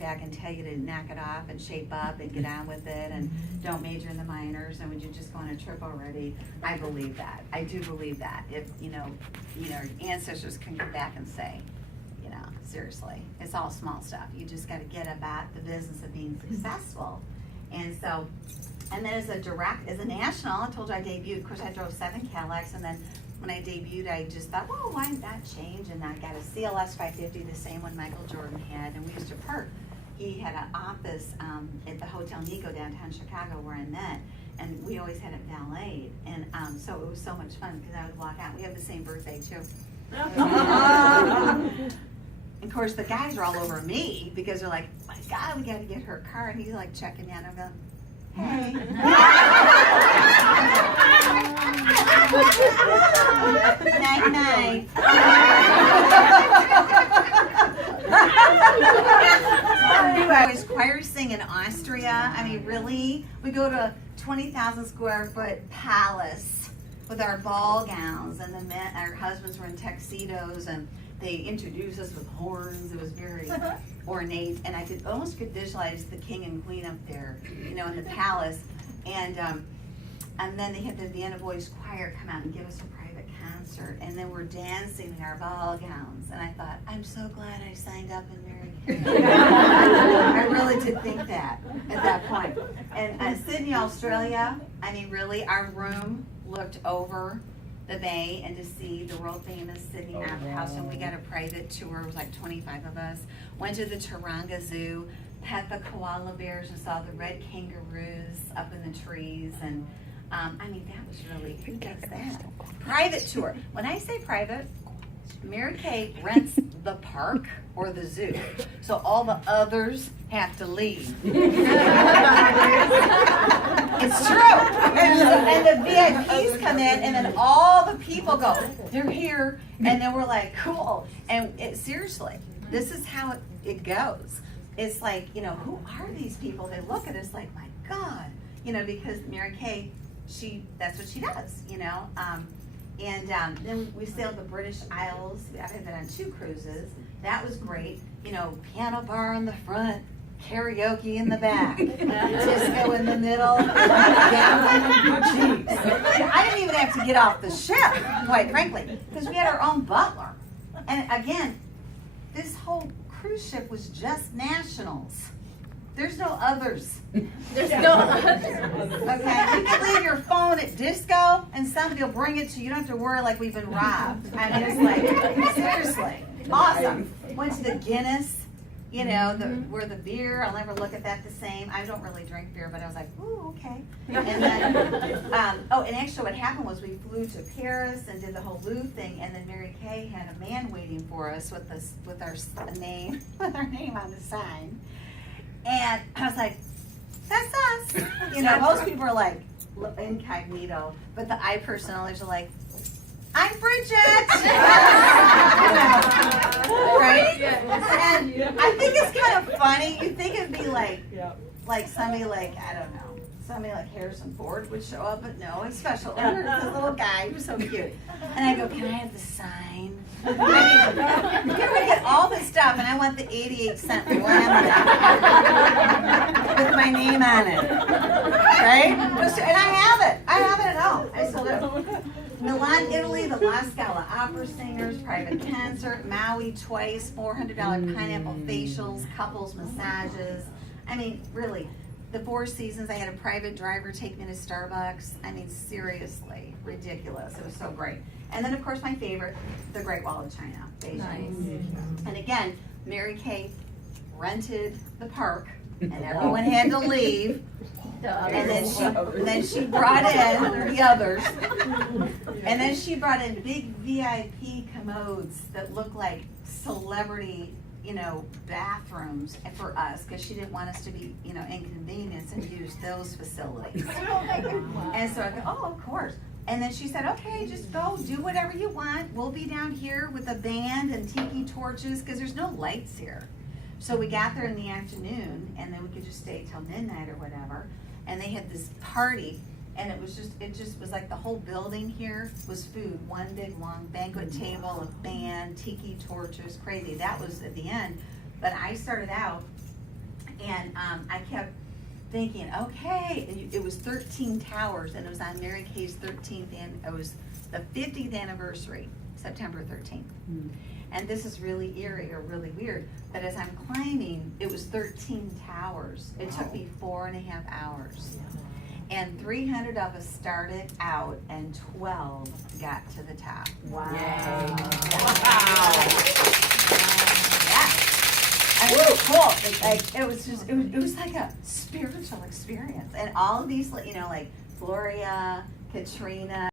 back and tell you to knock it off and shape up and get on with it and don't major in the minors and would you just go on a trip already? I believe that. I do believe that. If, ancestors can come back and say, seriously, it's all small stuff. You just got to get about the business of being successful. And so, and then as a national, I told you I debuted. Of course, I drove 7 Cadillacs, and then when I debuted, I just thought, well, why not change? And I got a CLS 550, the same one Michael Jordan had, and we used to park. He had an office at the Hotel Nico downtown Chicago where I met, and we always had it valeted. And so it was so much fun because I would walk out. We have the same birthday, too. Of course, the guys are all over me because they're like, my God, we got to get her a car. And he's like checking me out. I'm going, hey. Night, night. I was choir sing in Austria. I mean, really? We go to a 20,000 square foot palace with our ball gowns, and the men, our husbands were in tuxedos, and they introduced us with horns. It was very ornate, and I almost could visualize the king and queen up there, in the palace. And then they had the Vienna Boys Choir come out and give us a private concert, and then we're dancing in our ball gowns. And I thought, I'm so glad I signed up and married Kay. I really did think that at that point. And Sydney, Australia, I mean, really, our room looked over the bay and to see the world famous Sydney Opera House, and we got a private tour. It was like 25 of us. Went to the Taronga Zoo, pet the koala bears, and saw the red kangaroos up in the trees. And I mean, that was really, who does that? Private tour. When I say private, Mary Kay rents the park or the zoo, so all the others have to leave. It's true. And the VIPs come in, and then all the people go, they're here, and then we're like, cool. And seriously, this is how it goes. It's like, who are these people? They look at us like, my God, because Mary Kay, that's what she does, And then we sailed the British Isles. I've been on 2 cruises. That was great. Piano bar in the front, karaoke in the back, disco in the middle. I didn't even have to get off the ship, quite frankly, because we had our own butler. And again, this whole cruise ship was just nationals. There's no others. There's no others. Okay, you can leave your phone at disco and somebody will bring it to you. You don't have to worry like we've been robbed. I mean, it's like, seriously, awesome. Went to the Guinness, where the beer, I'll never look at that the same. I don't really drink beer, but I was like, ooh, okay. And then, and actually what happened was we flew to Paris and did the whole Louvre thing, and then Mary Kay had a man waiting for us with our name on the sign. And I was like, that's us. Most people are like incognito, but the I personalities are like, I'm Brigit. Right? And I think it's kind of funny. You think it'd be like somebody like, I don't know, somebody like Harrison Ford would show up, but no, it's special. It's a little guy who's so cute. And I go, can I have the sign? I mean, here we get all this stuff, and I want the 88-cent laminate with my name on it, right? And I have it. I have it at home. I still do. Milan, Italy, the La Scala Opera Singers, private concert, Maui twice, $400 pineapple facials, couples massages. I mean, really, the 4 seasons, I had a private driver take me to Starbucks. I mean, seriously, ridiculous. It was so great. And then, of course, my favorite, the Great Wall of China, Beijing. Nice. And again, Mary Kay rented the park, and everyone had to leave. And then she brought in the others. And then she brought in big VIP commodes that looked like celebrity, bathrooms for us, because she didn't want us to be, inconvenienced and use those facilities. And so I go, oh, of course. And then she said, okay, just go do whatever you want. We'll be down here with a band and tiki torches, because there's no lights here. So we got there in the afternoon, and then we could just stay till midnight or whatever. And they had this party, and it just was like the whole building here was food. One big long banquet table, a band, tiki torches, crazy. That was at the end. But I started out And I kept thinking, okay, and it was 13 towers, and it was on Mary Kay's 13th, and it was the 50th anniversary, September 13th. And this is really eerie or really weird, but as I'm climbing, it was 13 towers. It took me 4.5 hours. And 300 of us started out, and 12 got to the top. Wow. Yeah. And it was cool. It was like a spiritual experience. And all of these, like Gloria, Katrina,